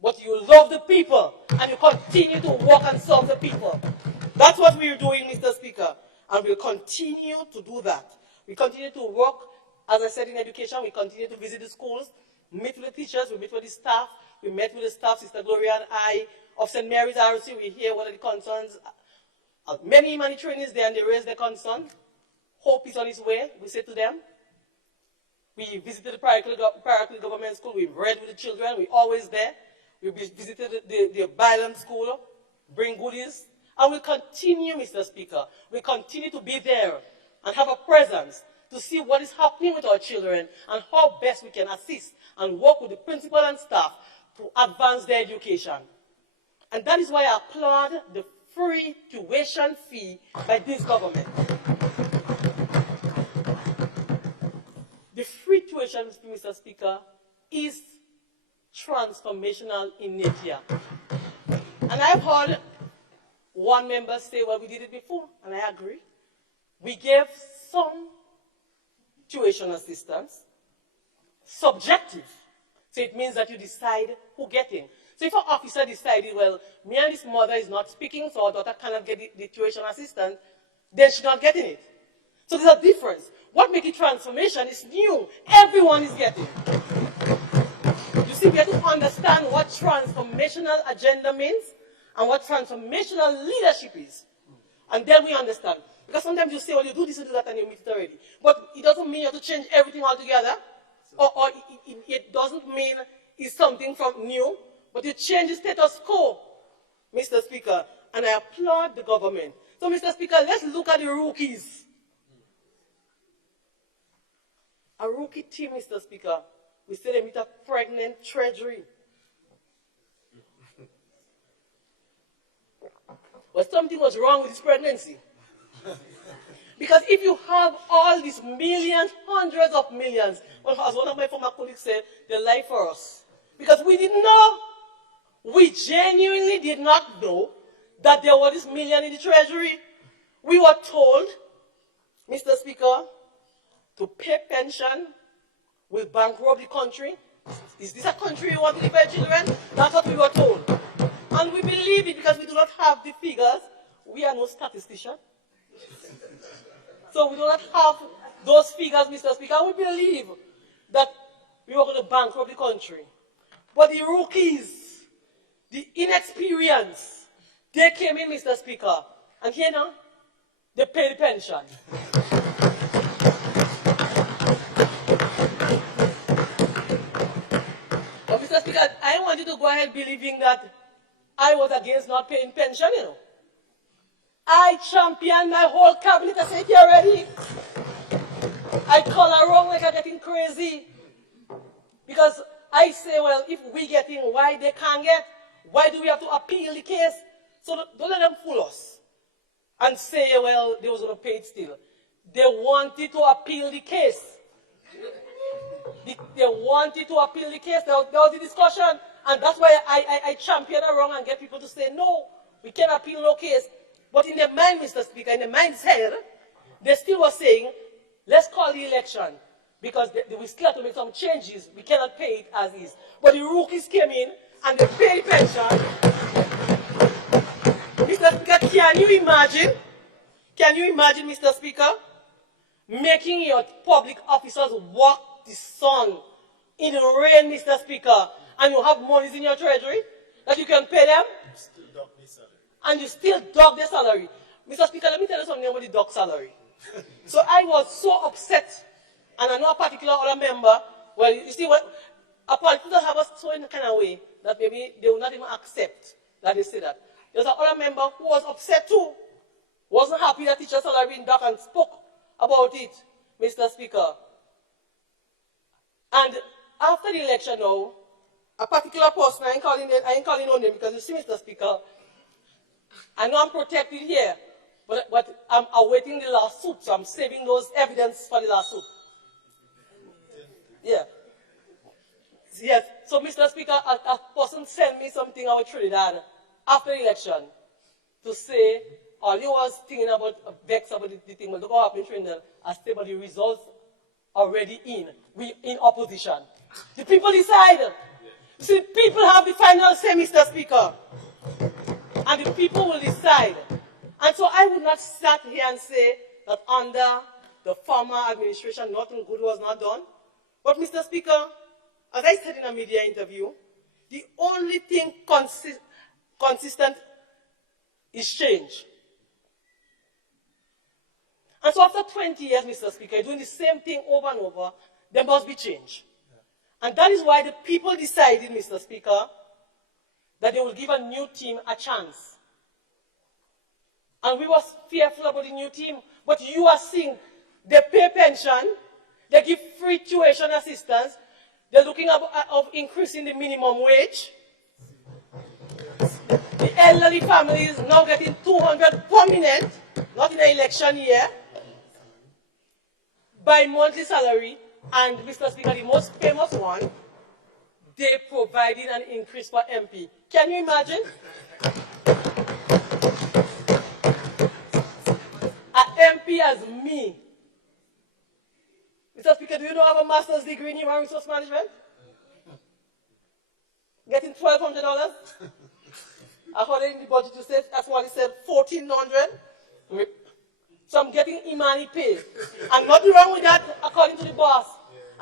But you love the people, and you continue to work and serve the people. That's what we're doing, Mr. Speaker, and we'll continue to do that. We continue to work, as I said, in education. We continue to visit the schools, meet with the teachers, we meet with the staff. We met with the staff, Sister Gloria and I, of St. Mary's RC. We hear what are the concerns. Many trainees there, and they raise their concern. Hope is on its way, we say to them. We visited the Paracle Government School. We read with the children. We're always there. We visited the Byland School, bring goodies. And we'll continue, Mr. Speaker. We continue to be there and have a presence to see what is happening with our children and how best we can assist and work with the principal and staff to advance their education. And that is why I applaud the free tuition fee by this government. The free tuition fee, Mr. Speaker, is transformational in nature. And I've heard one member say, well, we did it before, and I agree. We gave some tuition assistance, subjective. So it means that you decide who gets in. So if an officer decided, well, me and this mother is not speaking, so our daughter cannot get the tuition assistance, then she's not getting it. So there's a difference. What makes it transformation is new. Everyone is getting. You see, we have to understand what transformational agenda means and what transformational leadership is. And then we understand. Because sometimes you say, well, you do this, you do that, and you meet it already. But it doesn't mean you have to change everything altogether. Or it doesn't mean it's something from new. But you change the status quo, Mr. Speaker. And I applaud the government. So, Mr. Speaker, let's look at the rookies. A rookie team, Mr. Speaker, we say they meet a pregnant treasury. Well, something was wrong with this pregnancy. Because if you have all these millions, hundreds of millions, well, as one of my former colleagues said, they lie for us. Because we didn't know. We genuinely did not know that there were this million in the treasury. We were told, Mr. Speaker, to pay pension will bankrupt the country. Is this a country we want to live by, children? That's what we were told. And we believe it because we do not have the figures. We are no statistician. So we do not have those figures, Mr. Speaker. We believe that we were going to bankrupt the country. But the rookies, the inexperienced, they came in, Mr. Speaker. And here now, they pay the pension. But Mr. Speaker, I want you to go ahead believing that I was against not paying pension, you know. I championed my whole cabinet. I said, you're ready. I call around like I'm getting crazy. Because I say, well, if we get in, why they can't get? Why do we have to appeal the case? So don't let them fool us and say, well, they was going to pay it still. They wanted to appeal the case. They wanted to appeal the case. There was the discussion. And that's why I champion around and get people to say, no, We can appeal no case. But in their mind, Mr. Speaker, in their mind's head, they still were saying, let's call the election because we still have to make some changes. We cannot pay it as is. But the rookies came in and they paid the pension. Mr. Speaker, can you imagine, Mr. Speaker, making your public officers walk the sun in the rain, Mr. Speaker, and you have monies in your treasury that you can pay them? And you still dog their salary. Mr. Speaker, let me tell you something about the dog salary. So I was so upset, and I know a particular other member, well, you see what, a politician have us so in the kind of way that maybe they will not even accept that they say that. There's another member who was upset too, wasn't happy that teacher salary in dark and spoke about it, Mr. Speaker. And after the election now, a particular person, I ain't calling on them because you see, Mr. Speaker, I know I'm protected here, but I'm awaiting the lawsuit, so I'm saving those evidence for the lawsuit. Yeah. Yes. So, Mr. Speaker, a person sent me something about Trinidad after the election to say, all he was thinking about, vexed about the thing, but look what happened in Trinidad. I say, but the results already in. We in opposition. The people decide. You see, people have the final say, Mr. Speaker. And the people will decide. And so I would not sit here and say that under the former administration, nothing good was not done. But, Mr. Speaker, as I said in a media interview, the only thing consistent is change. And so after 20 years, Mr. Speaker, doing the same thing over and over, there must be change. And that is why the people decided, Mr. Speaker, that they will give a new team a chance. And we were fearful about the new team, but you are seeing they pay pension, they give free tuition assistance, they're looking at increasing the minimum wage. The elderly family is now getting 200 permanent, not in an election year, by monthly salary. And, Mr. Speaker, the most famous one, they provided an increase for MP. Can you imagine? An MP as me. Mr. Speaker, do you know I have a master's degree in human resource management? Getting $1,200? According to the budget, you said, that's what he said, $1,400. So I'm getting Imani pay. And nothing wrong with that, according to the boss.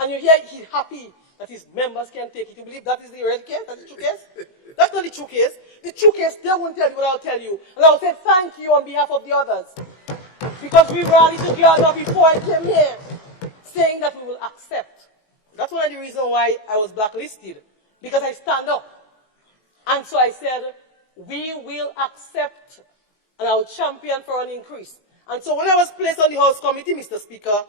And you hear he's happy that his members can take it. You believe that is the real case? That's the true case? That's not the true case. The true case, they won't tell you what I'll tell you. And I'll say thank you on behalf of the others. Because we rallied together before I came here, saying that we will accept. That's one of the reasons why I was blacklisted. Because I stand up. And so I said, we will accept, and I will champion for an increase. And so when I was placed on the House Committee, Mr. Speaker,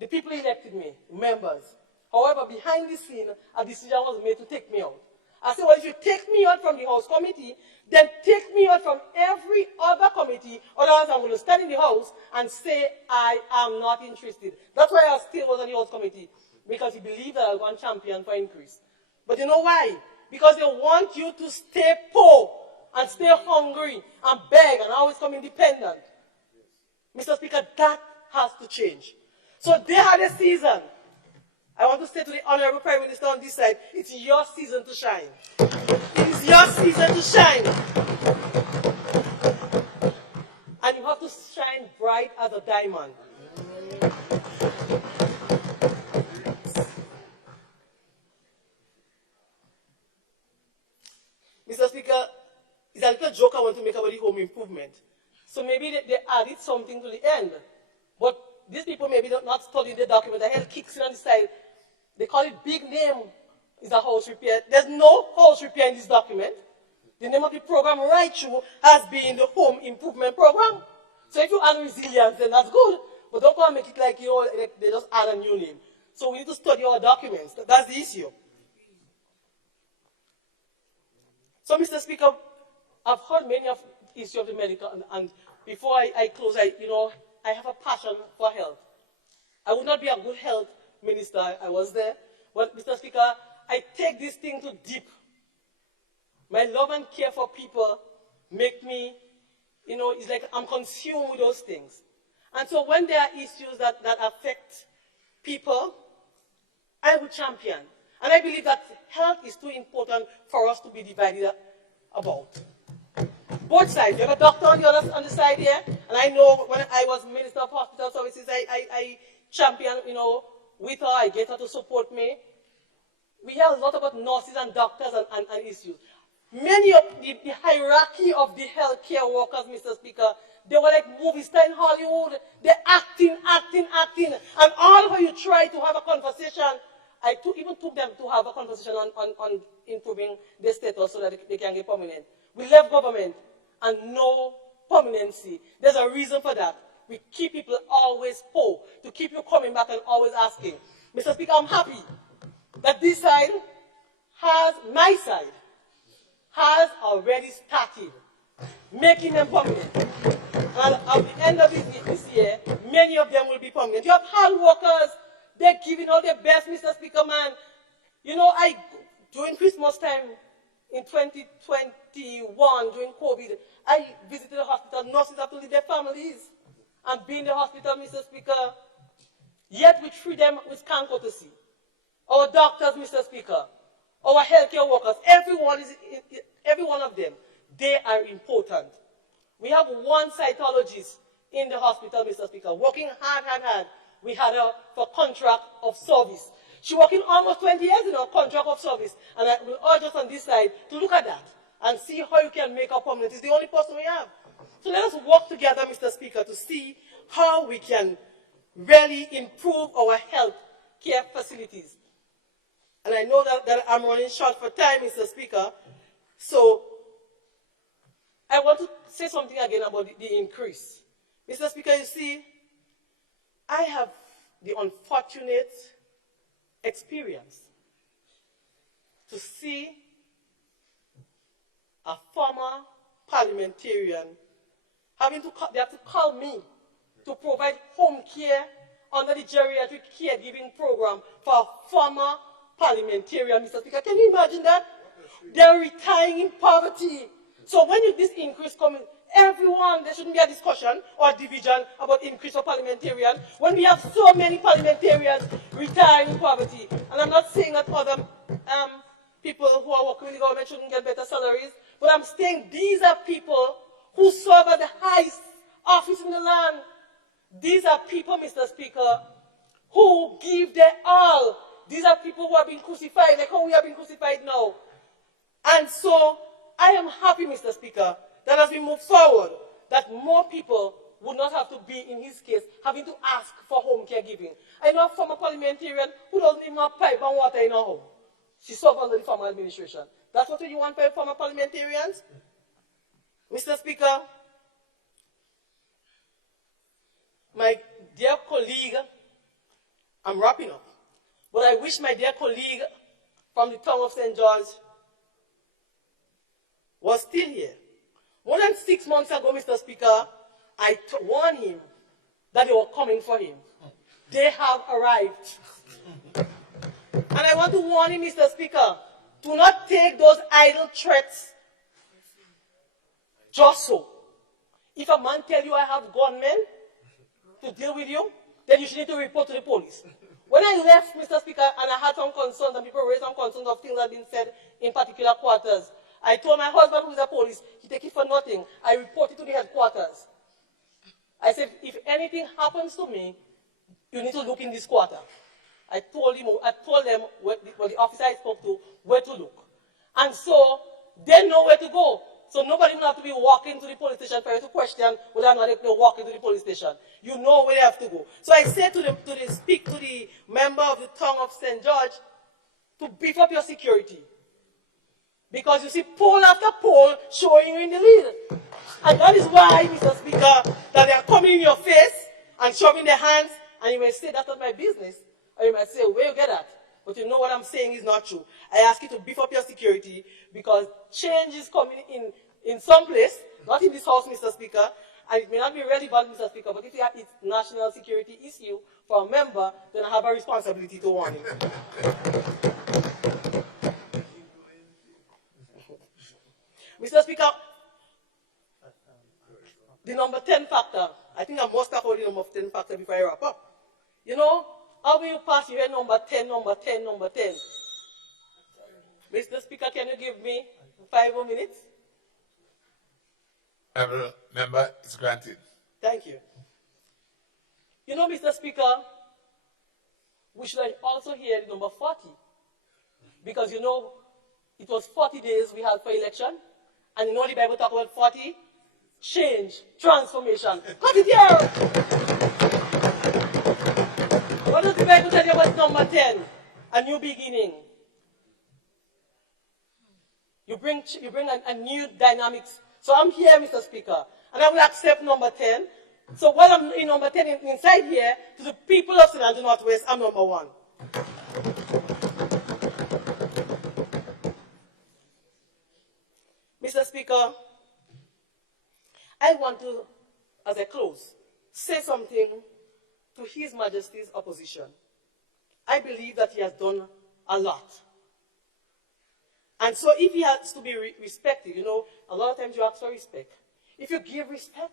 the people elected me, members. However, behind the scene, a decision was made to take me out. I said, well, if you take me out from the House Committee, then take me out from every other committee, otherwise I'm going to stand in the House and say I am not interested. That's why I still was on the House Committee, because he believed that I was one champion for increase. But you know why? Because they want you to stay poor and stay hungry and beg and always come independent. Mr. Speaker, that has to change. So they had a season. I want to say to the Honorable Prime Minister on this side, it's your season to shine. It is your season to shine. And you have to shine bright as a diamond. Mr. Speaker, it's a little joke I want to make about the home improvement. So maybe they added something to the end. But these people maybe not studying the document. The head kicks in on the side. They call it big name is a house repair. There's no house repair in this document. The name of the program right through has been the home improvement program. So if you add resilience, then that's good. But don't go and make it like, they just add a new name. So we need to study our documents. That's the issue. So, Mr. Speaker, I've heard many of the issue of the medical, and before I close, I have a passion for health. I would not be a good health minister, I was there, but Mr. Speaker, I take this thing to deep. My love and care for people make me, it's like I'm consumed with those things. And so when there are issues that affect people, I will champion. And I believe that health is too important for us to be divided about. Both sides. You have a doctor on the side here, and I know when I was Minister of Hospital Services, I champion, with her, I get her to support me. We hear a lot about nurses and doctors and issues. Many of the hierarchy of the healthcare workers, Mr. Speaker, they were like movie stars in Hollywood. They're acting. And all when you try to have a conversation, I even took them to have a conversation on improving their status so that they can get permanent. We left government and no permanency. There's a reason for that. We keep people always poor, to keep you coming back and always asking. Mr. Speaker, I'm happy that this side my side, has already started making them permanent. And at the end of this year, many of them will be permanent. You have hard workers, they're giving all their best, Mr. Speaker, man. During Christmas time in 2021, during COVID, I visited the hospital. Nurses have to leave their families and be in the hospital, Mr. Speaker. Yet we treat them with kind courtesy. Our doctors, Mr. Speaker, our healthcare workers, every one of them, they are important. We have one cytologist in the hospital, Mr. Speaker, working hard. We had her for contract of service. She working almost 20 years in a contract of service. And I will urge us on this side to look at that and see how you can make her permanent. It's the only person we have. So let us work together, Mr. Speaker, to see how we can really improve our health care facilities. And I know that I'm running short for time, Mr. Speaker. So I want to say something again about the increase. Mr. Speaker, you see, I have the unfortunate experience to see a former parliamentarian they have to call me to provide home care under the geriatric caregiving program for a former parliamentarian, Mr. Speaker. Can you imagine that? They're retiring in poverty. So when this increase comes, everyone, there shouldn't be a discussion or a division about increase of parliamentarian when we have so many parliamentarians retiring in poverty. And I'm not saying that other people who are working with the government shouldn't get better salaries, but I'm saying these are people who serve at the highest office in the land. These are people, Mr. Speaker, who give their all. These are people who have been crucified, like how we have been crucified now. And so I am happy, Mr. Speaker, that as we move forward, that more people would not have to be, in his case, having to ask for home care giving. I know a former parliamentarian who doesn't even have pipe and water in her home. She served under the former administration. That's what you want for former parliamentarians? Mr. Speaker, my dear colleague, I'm wrapping up, but I wish my dear colleague from the town of St. George was still here. More than 6 months ago, Mr. Speaker, I warned him that they were coming for him. They have arrived. And I want to warn him, Mr. Speaker, do not take those idle threats just so. If a man tells you I have gunmen to deal with you, then you should need to report to the police. When I left, Mr. Speaker, and I had some concerns, and people raised some concerns of things that have been said in particular quarters, I told my husband, who is a police, he take it for nothing. I reported to the headquarters. I said, if anything happens to me, you need to look in this quarter. I told them, the officer I spoke to, where to look. And so, they know where to go. So nobody will have to be walking to the police station for you to question whether or not they walk into the police station. You know where they have to go. So I said speak to the member of the town of St. George to beef up your security. Because you see poll after poll showing you in the lead. And that is why, Mr. Speaker, that they are coming in your face and shoving their hands, and you may say that's not my business. Or you might say, where you get that? But you know what I'm saying is not true. I ask you to beef up your security because change is coming in some place, not in this house, Mr. Speaker, and it may not be relevant, Mr. Speaker, but if it's national security issue for a member, then I have a responsibility to warn him. Mr. Speaker, the number 10 factor, I think I must have the number 10 factor before I wrap up. You know, how will you pass your number 10, number 10, number 10? Mr. Speaker, can you give me 5 more minutes? Member, it's granted. Thank you. You know, Mr. Speaker, we should also hear the number 40. Because you know, it was 40 days we had for election. And you know the Bible talk about 40? Change, transformation. Cut it here! What does the Bible tell you about number 10? A new beginning. You bring a new dynamics. So I'm here, Mr. Speaker, and I will accept number 10. So while I'm in number 10 inside here, to the people of St. Andrew Northwest, I'm number 1. Mr. Speaker, I want to, as I close, say something to His Majesty's opposition. I believe that he has done a lot. And so if he has to be respected, you know, a lot of times you ask for respect. If you give respect,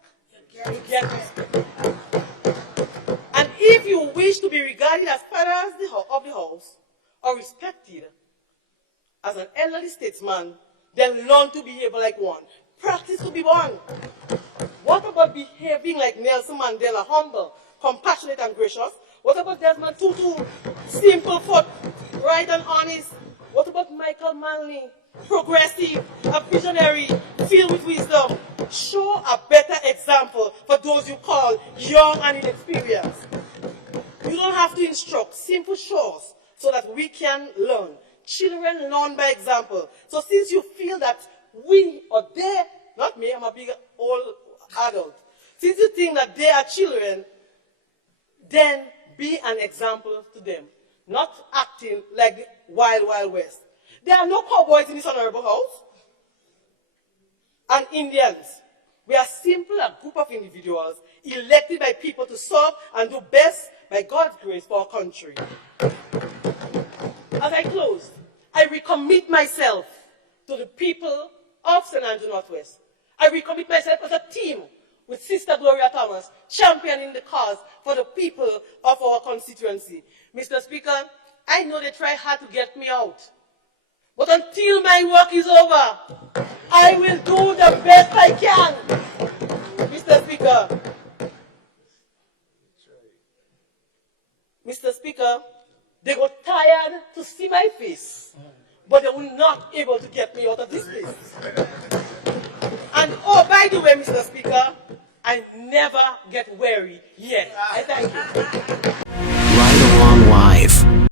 you get respect. And if you wish to be regarded as father of the house, or respected as an elderly statesman, then learn to behave like one. Practice to be one. What about behaving like Nelson Mandela, humble, compassionate, and gracious? What about Desmond Tutu, simple, right and honest? What about Michael Manley, progressive, a visionary, filled with wisdom? Show a better example for those you call young and inexperienced. You don't have to instruct, simple shows so that we can learn. Children learn by example. So since you feel that we or they, not me, I'm a big old adult. Since you think that they are children, then be an example to them. Not acting like the Wild Wild West. There are no cowboys in this honorable house. And Indians. We are simply a group of individuals elected by people to serve and do best by God's grace for our country. As I close, I recommit myself to the people of St. Andrew Northwest. I recommit myself as a team with Sister Gloria Thomas, championing the cause for the people of our constituency. Mr. Speaker, I know they try hard to get me out. But until my work is over, I will do the best I can. Mr. Speaker. Mr. Speaker, they got tired to see my face, but they were not able to get me out of this place. And oh, by the way, Mr. Speaker, I never get weary yet. I thank you. Right Along Live.